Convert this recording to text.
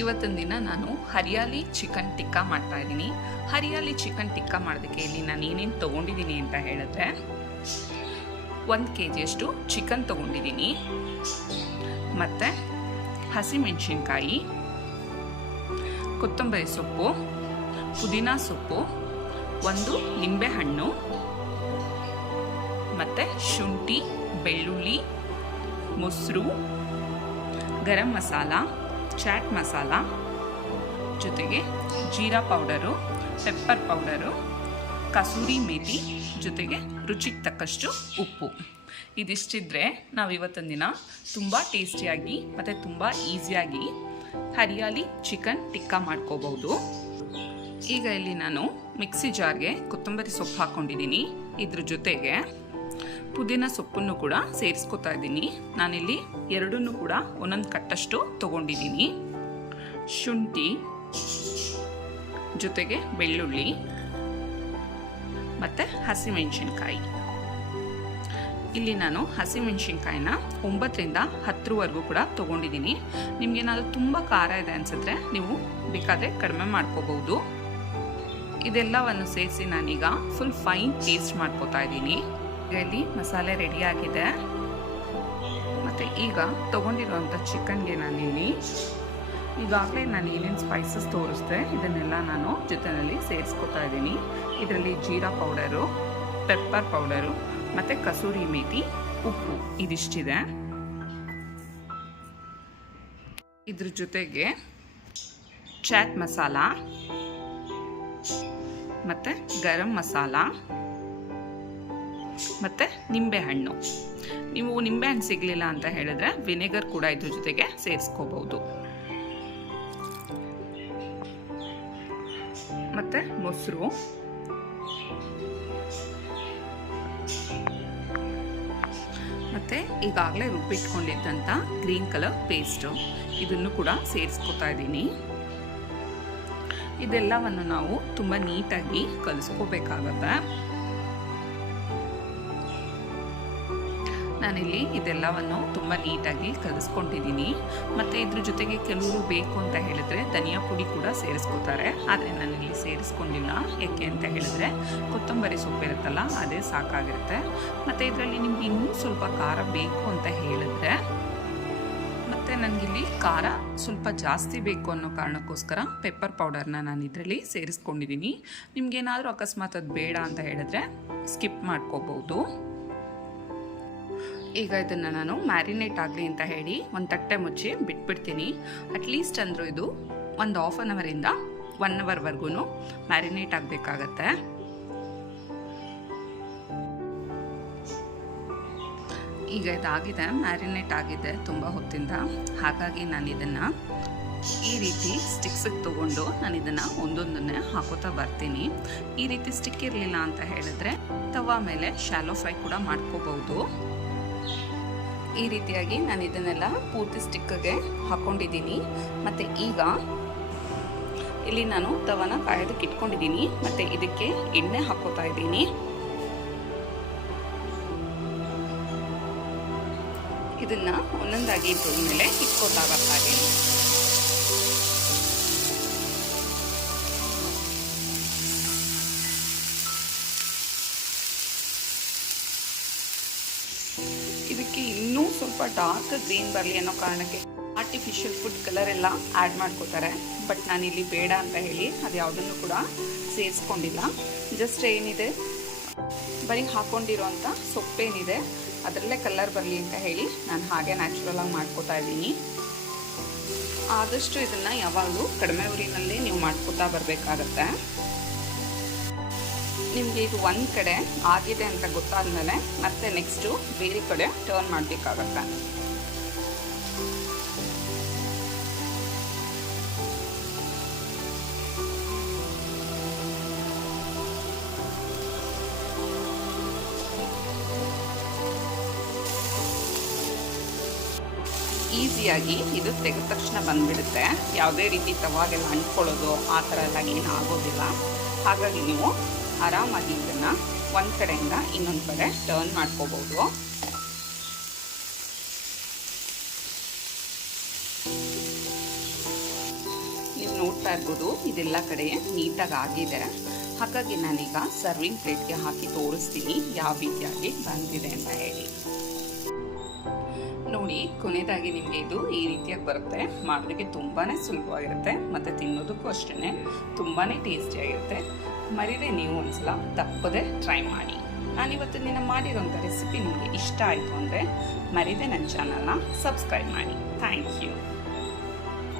ಇವತ್ತಿನ ದಿನ ನಾನು ಹರಿಯಾಲಿ ಚಿಕನ್ ಟಿಕ್ಕಾ ಮಾಡ್ತಾ ಇದ್ದೀನಿ. ಹರಿಯಾಲಿ ಚಿಕನ್ ಟಿಕ್ಕಾ ಮಾಡೋದಕ್ಕೆ ಇಲ್ಲಿ ನಾನು ಏನೇನು ತೊಗೊಂಡಿದ್ದೀನಿ ಅಂತ ಹೇಳಿದ್ರೆ ಒಂದು ಕೆ ಜಿಯಷ್ಟು ಚಿಕನ್ ತೊಗೊಂಡಿದ್ದೀನಿ. ಮತ್ತು ಹಸಿಮೆಣಸಿನ್ಕಾಯಿ, ಕೊತ್ತಂಬರಿ ಸೊಪ್ಪು, ಪುದೀನ ಸೊಪ್ಪು, ಒಂದು ನಿಂಬೆಹಣ್ಣು, ಮತ್ತು ಶುಂಠಿ, ಬೆಳ್ಳುಳ್ಳಿ, ಮೊಸರು, ಗರಂ ಮಸಾಲ ಚಾಟ್ ಮಸಾಲ, ಜೊತೆಗೆ jeera powder, pepper powder, kasuri methi ಜೊತೆಗೆ ರುಚಿಗೆ ತಕ್ಕಷ್ಟು ಉಪ್ಪು. ಇದಿಷ್ಟಿದ್ರೆ ನಾವು ಇವತ್ತಿನ ದಿನ ತುಂಬ ಟೇಸ್ಟಿಯಾಗಿ ಮತ್ತು ತುಂಬ ಈಸಿಯಾಗಿ ಹರಿಯಾಲಿ ಚಿಕನ್ ಟಿಕ್ಕಾ ಮಾಡ್ಕೋಬಹುದು. ಈಗ ಇಲ್ಲಿ ನಾನು ಮಿಕ್ಸಿ ಜಾರ್ಗೆ ಕೊತ್ತಂಬರಿ ಸೊಪ್ಪು ಹಾಕ್ಕೊಂಡಿದ್ದೀನಿ ಇದ್ರ ಜೊತೆಗೆ ಪುದೀನ ಸೊಪ್ಪನ್ನು ಕೂಡ ಸೇರಿಸ್ಕೊತಾ ಇದ್ದೀನಿ. ನಾನಿಲ್ಲಿ ಎರಡನ್ನೂ ಕೂಡ ಒಂದೊಂದು ಕಟ್ಟಷ್ಟು ತಗೊಂಡಿದ್ದೀನಿ. ಶುಂಠಿ, ಜೊತೆಗೆ ಬೆಳ್ಳುಳ್ಳಿ, ಮತ್ತು ಹಸಿಮೆಣಸಿನ್ಕಾಯಿ. ಇಲ್ಲಿ ನಾನು ಹಸಿಮೆಣಸಿನ್ಕಾಯಿನ ಒಂಬತ್ತರಿಂದ ಹತ್ತರವರೆಗೂ ಕೂಡ ತೊಗೊಂಡಿದ್ದೀನಿ. ನಿಮಗೇನಾದರೂ ತುಂಬ ಖಾರ ಇದೆ ಅನಿಸಿದ್ರೆ ನೀವು ಬೇಕಾದರೆ ಕಡಿಮೆ ಮಾಡ್ಕೋಬಹುದು. ಇದೆಲ್ಲವನ್ನು ಸೇರಿಸಿ ನಾನೀಗ ಫುಲ್ ಫೈನ್ ಪೇಸ್ಟ್ ಮಾಡ್ಕೋತಾ ಇದ್ದೀನಿ. ಇಲ್ಲಿ ಮಸಾಲೆ ರೆಡಿ ಆಗಿದೆ. ಮತ್ತು ಈಗ ತೊಗೊಂಡಿರುವಂಥ ಚಿಕನ್ಗೆ ನಾನಿಲ್ಲಿ ಈಗಾಗಲೇ ನಾನು ಏನೇನು ಸ್ಪೈಸಸ್ ತೋರಿಸ್ದೆ, ಇದನ್ನೆಲ್ಲ ನಾನು ಜೊತೆಯಲ್ಲಿ ಸೇರಿಸ್ಕೊತಾ ಇದ್ದೀನಿ. ಇದರಲ್ಲಿ ಜೀರಾ ಪೌಡರು ಪೆಪ್ಪರ್ ಪೌಡರು ಮತ್ತು ಕಸೂರಿ ಮೇಥಿ ಉಪ್ಪು ಇದಿಷ್ಟಿದೆ. ಇದ್ರ ಜೊತೆಗೆ ಚಾಟ್ ಮಸಾಲ ಮತ್ತು ಗರಂ ಮಸಾಲ ಮತ್ತು ನಿಂಬೆಹಣ್ಣು ನೀವು ನಿಂಬೆಹಣ್ಣು ಸಿಗಲಿಲ್ಲ ಅಂತ ಹೇಳಿದ್ರೆ ವಿನೆಗರ್ ಕೂಡ ಇದ್ರ ಜೊತೆಗೆ ಸೇರಿಸ್ಕೋಬಹುದು. ಮತ್ತು ಮೊಸರು. ಮತ್ತು ಈಗಾಗಲೇ ರುಬ್ಬಿಟ್ಕೊಂಡಿದ್ದಂಥ ಗ್ರೀನ್ ಕಲರ್ ಪೇಸ್ಟು ಇದನ್ನು ಕೂಡ ಸೇರಿಸ್ಕೊತಾ ಇದ್ದೀನಿ. ಇದೆಲ್ಲವನ್ನು ನಾವು ತುಂಬ ನೀಟಾಗಿ ಕಲಿಸ್ಕೋಬೇಕಾಗತ್ತೆ. ನಾನಿಲ್ಲಿ ಇದೆಲ್ಲವನ್ನು ತುಂಬ ನೀಟಾಗಿ ಕಲಿಸ್ಕೊಂಡಿದ್ದೀನಿ. ಮತ್ತು ಇದ್ರ ಜೊತೆಗೆ ಕೆಲವರು ಬೇಕು ಅಂತ ಹೇಳಿದ್ರೆ ಧನಿಯಾ ಪುಡಿ ಕೂಡ ಸೇರಿಸ್ಕೋತಾರೆ. ಆದರೆ ನಾನಿಲ್ಲಿ ಸೇರಿಸ್ಕೊಂಡಿಲ್ಲ. ಯಾಕೆ ಅಂತ ಹೇಳಿದ್ರೆ ಕೊತ್ತಂಬರಿ ಸೊಪ್ಪು ಇರುತ್ತಲ್ಲ, ಅದೇ ಸಾಕಾಗಿರುತ್ತೆ. ಮತ್ತು ಇದರಲ್ಲಿ ನಿಮ್ಗೆ ಇನ್ನೂ ಸ್ವಲ್ಪ ಖಾರ ಬೇಕು ಅಂತ ಹೇಳಿದ್ರೆ, ಮತ್ತು ನನಗಿಲ್ಲಿ ಖಾರ ಸ್ವಲ್ಪ ಜಾಸ್ತಿ ಬೇಕು ಅನ್ನೋ ಕಾರಣಕ್ಕೋಸ್ಕರ ಪೆಪ್ಪರ್ ಪೌಡರ್ನ ನಾನು ಇದರಲ್ಲಿ ಸೇರಿಸ್ಕೊಂಡಿದ್ದೀನಿ. ನಿಮ್ಗೇನಾದರೂ ಅಕಸ್ಮಾತ್ ಅದು ಬೇಡ ಅಂತ ಹೇಳಿದ್ರೆ ಸ್ಕಿಪ್ ಮಾಡ್ಕೋಬೋದು. ಈಗ ಇದನ್ನು ನಾನು ಮ್ಯಾರಿನೇಟ್ ಆಗಲಿ ಅಂತ ಹೇಳಿ ಒಂದು ತಟ್ಟೆ ಮುಚ್ಚಿ ಬಿಟ್ಬಿಡ್ತೀನಿ. ಅಟ್ಲೀಸ್ಟ್ ಅಂದರೂ ಇದು ಒಂದು ಹಾಫ್ ಆನ್ ಅವರಿಂದ ಒನ್ ಅವರ್ವರೆಗೂ ಮ್ಯಾರಿನೇಟ್ ಆಗಬೇಕಾಗತ್ತೆ. ಈಗ ಇದಾಗಿದೆ ಮ್ಯಾರಿನೇಟ್ ಆಗಿದೆ ತುಂಬ ಹೊತ್ತಿಂದ. ಹಾಗಾಗಿ ನಾನು ಇದನ್ನು ಈ ರೀತಿ ಸ್ಟಿಕ್ಸಿಗೆ ತೊಗೊಂಡು ನಾನು ಇದನ್ನು ಒಂದೊಂದನ್ನೇ ಹಾಕೋತಾ ಬರ್ತೀನಿ. ಈ ರೀತಿ ಸ್ಟಿಕ್ ಇರಲಿಲ್ಲ ಅಂತ ಹೇಳಿದ್ರೆ ತವಾ ಮೇಲೆ ಶಾಲೋ ಫ್ರೈ ಕೂಡ ಮಾಡ್ಕೋಬಹುದು. ಈ ರೀತಿಯಾಗಿ ನಾನು ಇದನ್ನೆಲ್ಲ ಪೂರ್ತಿ ಸ್ಟಿಕ್ಗೆ ಹಾಕ್ಕೊಂಡಿದ್ದೀನಿ ಮತ್ತು ಈಗ ಇಲ್ಲಿ ನಾನು ತವನ ಕಾಯೋದಕ್ಕೆ ಇಟ್ಕೊಂಡಿದ್ದೀನಿ ಮತ್ತು ಇದಕ್ಕೆ ಎಣ್ಣೆ ಹಾಕೋತಾ ಇದ್ದೀನಿ. ಇದನ್ನು ಒಂದೊಂದಾಗಿ ಇದ್ರ ಮೇಲೆ ಇಟ್ಕೋತಾ ಬರ್ತಾ ಇದ್ದೀನಿ ಇದಕ್ಕೆ ಇನ್ನೂ ಸ್ವಲ್ಪ ಡಾರ್ಕ್ ಗ್ರೀನ್ ಬರಲಿ ಅನ್ನೋ ಕಾರಣಕ್ಕೆ ಆರ್ಟಿಫಿಷಿಯಲ್ ಫುಡ್ ಕಲರ್ ಎಲ್ಲ ಆ್ಯಡ್ ಮಾಡ್ಕೋತಾರೆ. ಬಟ್ ನಾನು ಇಲ್ಲಿ ಬೇಡ ಅಂತ ಹೇಳಿ ಅದು ಯಾವುದನ್ನು ಕೂಡ ಸೇರಿಸ್ಕೊಂಡಿಲ್ಲ. ಜಸ್ಟ್ ಏನಿದೆ? ಬರೀ ಹಾಕ್ಕೊಂಡಿರೋಂಥ ಸೊಪ್ಪೇನಿದೆ ಅದರಲ್ಲೇ ಕಲರ್ ಬರಲಿ ಅಂತ ಹೇಳಿ ನಾನು ಹಾಗೆ ನ್ಯಾಚುರಲ್ ಆಗಿ ಮಾಡ್ಕೋತಾ ಇದ್ದೀನಿ. ಆದಷ್ಟು ಇದನ್ನು ಯಾವಾಗಲೂ ಕಡಿಮೆ ಉರಿನಲ್ಲಿ ನೀವು ಮಾಡ್ಕೋತಾ ಬರಬೇಕಾಗತ್ತೆ. ನಿಮಗೆ ಇದು ಒಂದು ಕಡೆ ಆಗಿದೆ ಅಂತ ಗೊತ್ತಾದ್ಮೇಲೆ ಮತ್ತೆ ನೆಕ್ಸ್ಟು ಬೇರೆ ಕಡೆ ಟರ್ನ್ ಮಾಡಬೇಕಾಗತ್ತೆ. ಈಸಿಯಾಗಿ ಇದು ತೆಗೆದ ತಕ್ಷಣ ಬಂದ್ಬಿಡುತ್ತೆ. ಯಾವುದೇ ರೀತಿ ತವಾಗೆಲ್ಲ ಅಂಟ್ಕೊಳ್ಳೋದು, ಆ ಥರ ಎಲ್ಲ ಏನು ಆಗೋದಿಲ್ಲ ಹಾಗಾಗಿ ನೀವು ಆರಾಮಾಗಿ ಇದನ್ನು ಒಂದು ಕಡೆಯಿಂದ ಇನ್ನೊಂದು ಕಡೆ ಟರ್ನ್ ಮಾಡ್ಕೋಬೋದು ನೋಡ್ತಾ ಇರ್ಬೋದು, ಇದೆಲ್ಲ ಕಡೆ ನೀಟಾಗಿ ಆಗಿದೆ. ಹಾಗಾಗಿ ನಾನೀಗ ಸರ್ವಿಂಗ್ ಪ್ಲೇಟ್ಗೆ ಹಾಕಿ ತೋರಿಸ್ತೀನಿ, ಯಾವ ರೀತಿಯಾಗಿ ಬಂದಿದೆ ಅಂತ ಹೇಳಿ. ನೋಡಿ, ಕೊನೆಯದಾಗಿ ನಿಮಗೆ ಇದು ಈ ರೀತಿಯಾಗಿ ಬರುತ್ತೆ. ಮಾಡೋದಕ್ಕೆ ತುಂಬಾ ಸುಲಭವಾಗಿರುತ್ತೆ, ಮತ್ತು ತಿನ್ನೋದಕ್ಕೂ ಅಷ್ಟೇ ತುಂಬಾ ಟೇಸ್ಟಿಯಾಗಿರುತ್ತೆ ಮರಿದೆ ನೀವು ಒಂದ್ಸಲ ತಪ್ಪದೆ ಟ್ರೈ ಮಾಡಿ. ನಾನಿವತ್ತು ನಿನ್ನ ಮಾಡಿರೋಂಥ ರೆಸಿಪಿ ನಿಮಗೆ ಇಷ್ಟ ಆಯಿತು ಅಂದರೆ ಮರಿದೆ ನನ್ನ ಚಾನಲ್ನ ಸಬ್ಸ್ಕ್ರೈಬ್ ಮಾಡಿ. Thank you